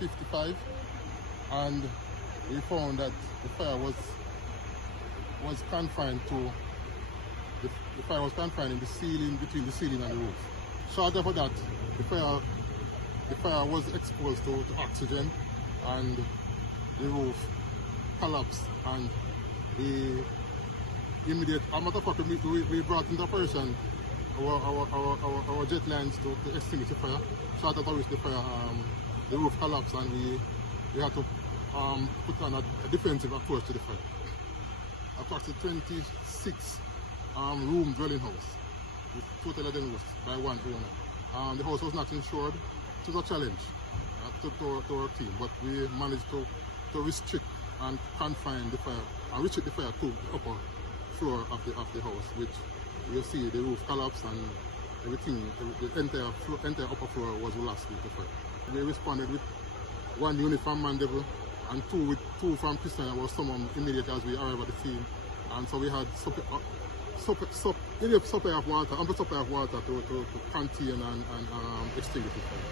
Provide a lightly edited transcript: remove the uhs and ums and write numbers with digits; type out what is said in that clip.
4:55, and we found that the fire was confined to the fire was confined in the ceiling, between the ceiling and the roof. Shortly after that, the fire was exposed to oxygen, and the roof collapsed, and the immediate, a matter of fact, we brought into operation our jet lines to extinguish the fire. Shortly after which the roof collapsed, and we had to put on a defensive approach to the fire. Approximately 26 room dwelling house with total 11 roofs by one owner. The house was not insured. It was a challenge to our team, but we managed to restrict and confine the fire and restrict the fire to the upper floor of the house, which you see the roof collapsed and everything, the entire upper floor was lost with the fire. We responded with one unit from Mandeville and two from Christiana was summoned immediately as we arrived at the scene. And so we had enough supply of water to contain and extinguish the fire.